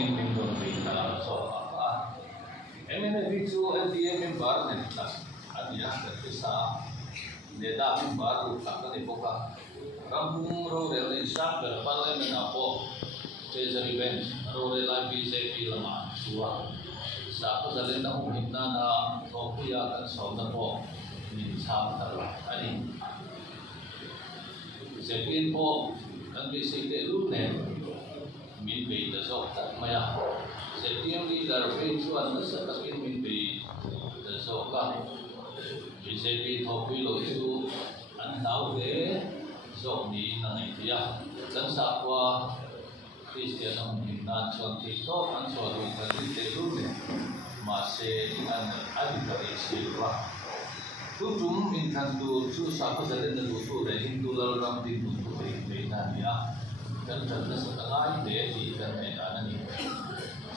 in min don ri ta so pa MNV chu LDM member ne plus ania ta sa ne da member lu ta ni boka rampung ro re sa ber parliament apo treasury bench ro re la BJP lama suwa sa ko dalen na hinna na kopiya kan so na po min sa tar ani Zekin po kan BJP lu ne min be da so ta maya Zekin leader be chu an sa ka min be da so ka BJP thopi lo chu an dau de so ni na ngai tia kan sa kwa Christian ang hinna chuan ti to an so ru ka ti te lu ne ma se an ka ri si wa tu tum in kan tu chu sa ko zalen na lu tu re hindu lal ram ti tu tu be na ya kan tan na sa ngai de ti kan ne na ni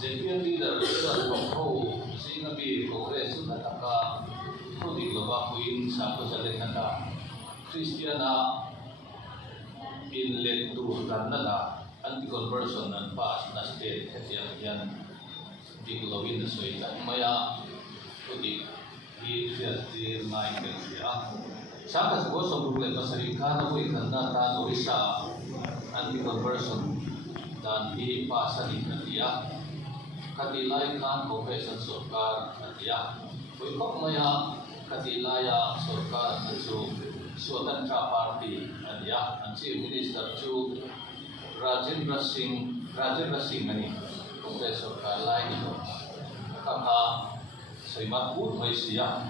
Zekin leader sa ko si na bi ko re su na ka ko di lo ba kuin sa ko zalen na da Christian na in let tu kan na da anti conversion and pass na state yan diglowin na soita maya udi di mai ya saka ko so rule pasari kana ko ikanda ta no isa anti conversion dan di pasari dia katilai kan profession sarkar dia ko maya katilaya sarkar chu Swatantra Party dia chief minister chu Rajendra Singh ani Professor Kalai ni kaka Srimat Pur Malaysia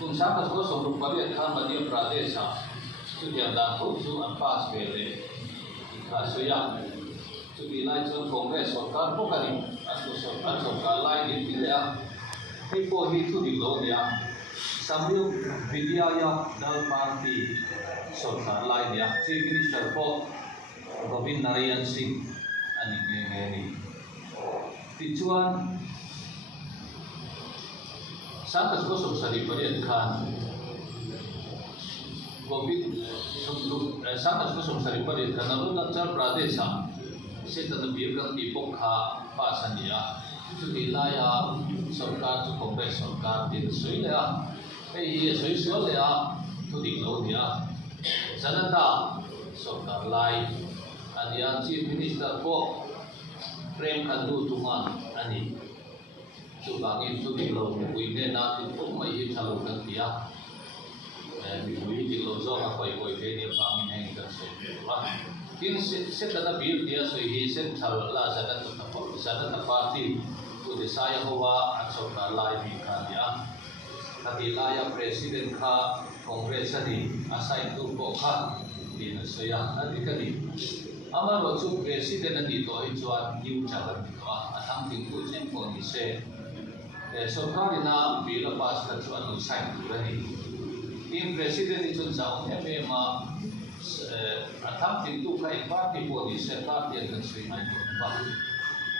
kung saka ko so rupari kan Madhya Pradesh chu dia da ko chu an pass pele kasuya chu bilai chu Congress sarkar ko kani asu sarkar Kalai ni dia hipo hi tu di lo dia Sambil Vidyaya Dal Party sarkar lai dia chief minister po Govind Narayan Singh ani ngeni tichuan sangat ko sari parian khan Govind sangat ko sari parian khan Arunachal Pradesh se tan biakang ipok kha pasania chulilaya sarkar chu Congress sarkar din soila ei soila tu ding lo dia sanata sarkar lai Adian chief minister po Prem Khandu Tuman ani subangin tu di lo buine na ti po mai hi thalo kan tia bi bui di lo zo na koi koi ke ni bangin heng kan so wa kin se kana bir dia so hi se thal la sana ta party tu de saya huwa aksor ka lai bi kan dia katilaya president kha congress ani asai tu ko kha din so ya adikani Amar waktu presiden itu chuan new jalan itu atang tinggu chen ko ni se sarkar ina bila pas ka chuan no sai tu ni in presiden itu jang me ma atang tinggu kai party ko ni se party kan sui mai ko ba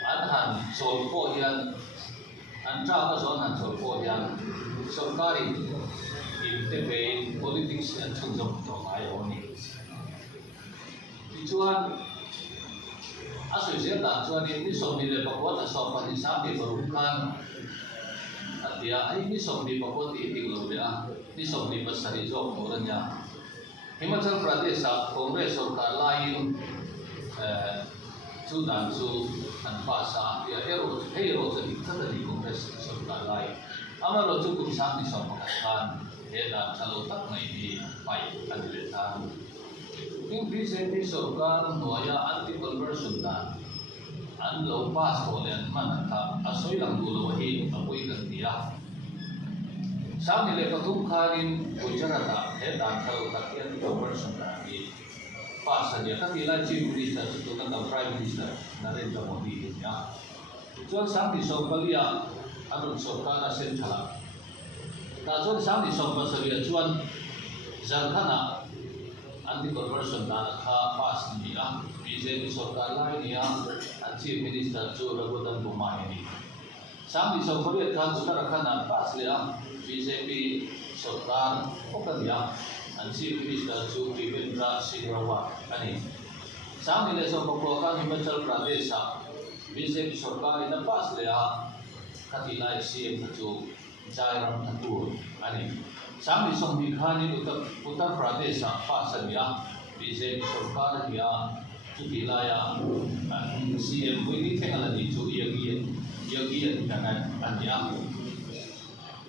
adhan sol ko yan an tra ka zon han sol ko yan sarkar in te politics and chung jong to ai oni chuan asoi se ta chuan ni som ni le pakwa ta so pa ni sa ti baru kan atia ai ni som ni pakwa ti ti lo ya ni som ni pasari jo ko ranya Himachal Pradesh Congress sarkar lain chu dan chu an pa sa ya hero jadi ta di Congress sarkar lain amalo chu kum sa ni som kan he da chalo tak mai di pai kan le ta in BJP sarkar noya anti conversion dan an lo pass ko le man tha asoi lang dulo hi apoi kan dia sam ni le patum kharin gujarata he dan thalo tak anti conversion dan hi pass dia ka tila chief minister tu kan prime minister Narendra Modi ya chuan sam ni sokalia anun sarkar sen thala ta chuan sam ni sokalia chuan zarkhana anti conversion dan kha pass ni ya BJP sarkar lai ni ya chief minister chu Raghuram Bumai ni sam ni sokalia kan uttarakhand pass le ya BJP sarkar okan ya chief minister chu Trivendra Singh Rawat ani sam ni le so ko kan Himachal Pradesh BJP सरकार इन पास ले कतिला CM जो जायराम ठाकुर अनि सामने सोमी खानी उत्तर प्रदेश पास लिया BJP सरकार लिया कतिला या CM वही थे जो योगी अन्या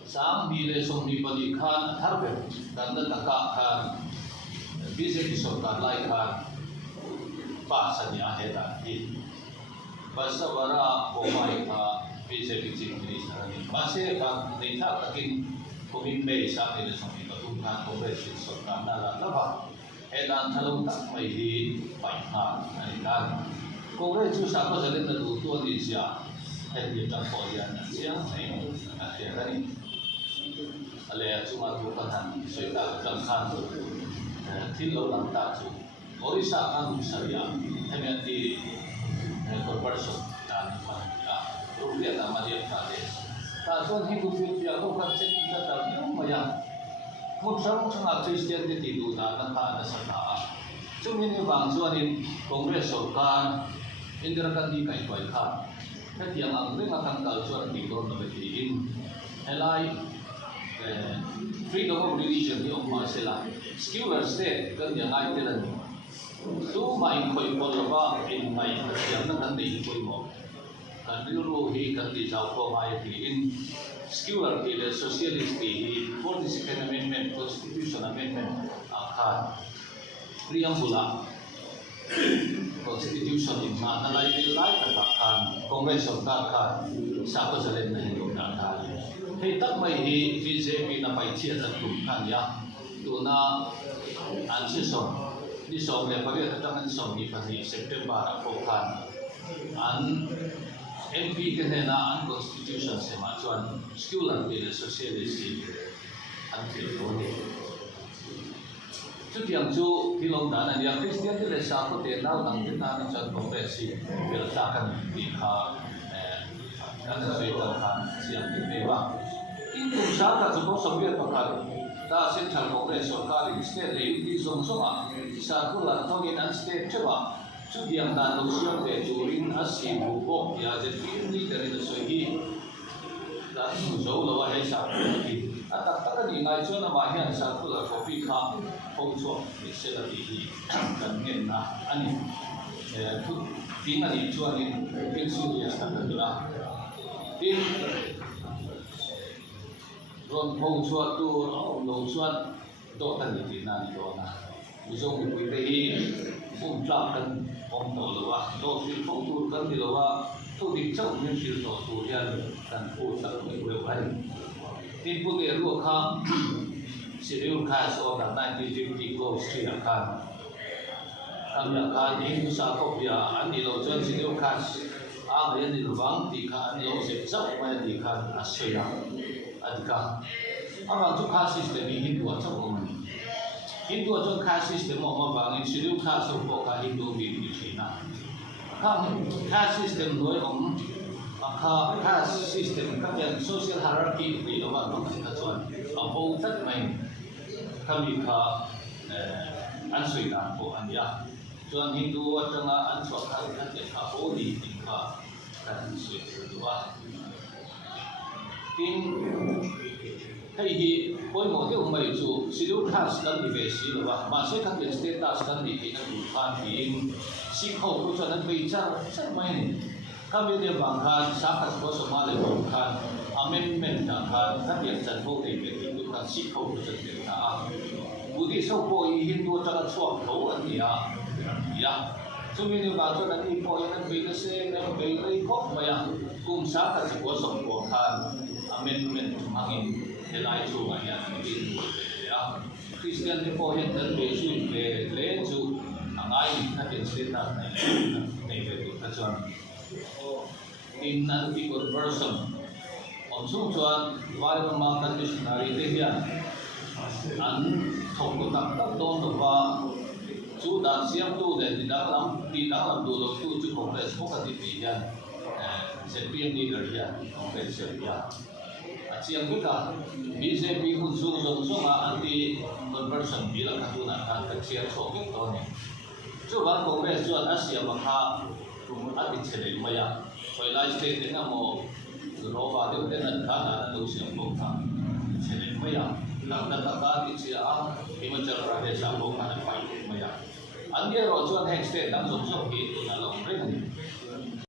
सामने ले सोमी पदी खान हर पे तंद तका खान BJP सरकार लाई खान पास लिया है ताकि बस बरा बोमाई का BJP चीफ मिनिस्टर ने बसे का नहीं था लेकिन कोविड में साथ में सोनी का तुमका कांग्रेस सरकार नाला लबा एलान थलों तक में ही पाइपा नहीं था कांग्रेस जो साथ में चले तो तो दिशा है ये तक पहुंचा नहीं है नहीं अले cuma tu kan sudah terangkan tilau lantak tu Orissa kan saya hanya di corporation dan rupiah nama dia Pradesh. Tason hidup dia aku kan cerita tentang maya. Muslim sangat Kristen di tidu dan ada sana. Cuma ini bangsa ni Kongres Sorkan Indira Gandhi kai kai kan. Tapi yang angin akan kalsuan tidu nabi in helai freedom of religion di Umma Sela. Secular state kan yang ai telan. Tu mai koi polaba in mai yang nan di koi mo. Kan dulu hi kan di jauh ko mai in secular di socialist di 42nd amendment constitution amendment akan preambula constitution in mana lai katakan kongres akan siapa selain Hindu dan hei tak mai hi BJP na pai chia dan tum kan ya tu na an chi som ni som le pa ge ta an som ni pa ni September ko kan an MP ke na an constitution se ma chuan secular de socialist an ke ko ni tu tiang chu tilong dan an ya Christian de sa ko te nau dang te na chan ko pe si ber ta kan di kha kan se ta kan siang ni pe wa itu saka cukup sambil pakai. Dah central Congress Sorkari state di Zongsoma, sakulah toginan state coba. Cuma yang dan usia kejurin asing buku ya jadi ini dari sesuai dan jauh lawan hesa. Atau di ngai cuna mahian sakulah kopi kah pungsuan misalnya di dan ngena ani. Tu tinggal di cuan ini pensiun ya standar lah. Ron hong suatu long suat dotan di nani dona. Usung ibu teh umplakkan om tolwa, dosi fong turkan di lawa, tu di cau mensil to turian dan pusat ibu-ibu. Timpu dia luka, siriul khas orang 1950 close Sri Lanka. Kami akan Hindu sakop ya, andi lojan siriul khas, yang di lubang dikan lo sebab apa dikan Australia. Adikah, orang tu caste system ini Hindu atau orang Hindu atau caste system orang bangin siriu caste bukan Hindu di China. Kan caste system doi maka caste system kan yang social hierarchy di orang kita tuan. Apa tak main kami ka ansui dan po anja. Tuan Hindu atau ansui kan kita bodi kita kan ansui berdua. Tin hay hi poi mo teu mai chu silu khas kan di ve si lo ba ma se kan de status kan di ke ku khan in si kho ku cha nan bei cha mai ni kami de bang khan sa kha ko so ma le bang khan amendment da khan kan yang chan ho de ke ku khan si kho ku cha de ta budi so po i Hindu ta ka chuak tho an ya Cumi ni baca nanti po yang beda se yang beda ikut bayang kum sa ka si ko so ko khan amendment mangin helai chu ma ya ni ya Christian ni po yang dan be su le chu angai ka den se ta nei be tu ta chuan in nan ti conversion om chu chuan vai ma kan dictionary te hian an thok ko tak tak don do ba chu dan siam tu le di dalam tu lo tu chu Congress ko ka ti hian ZPM leader hian Congress ya siang kita BJP kun sung anti conversion bilang katuna kan kecil sok itu ni. Coba Kongres jual Asia maka ati cedek maya hồi lại state đến là một nó vào điều đến là khá là đầu tiên một tháng sẽ đến mấy à làm đất ta thì sẽ Himachal Pradesh sang một tháng phải mấy à anh nghe rồi cho anh state đang dùng cho cái là lòng rất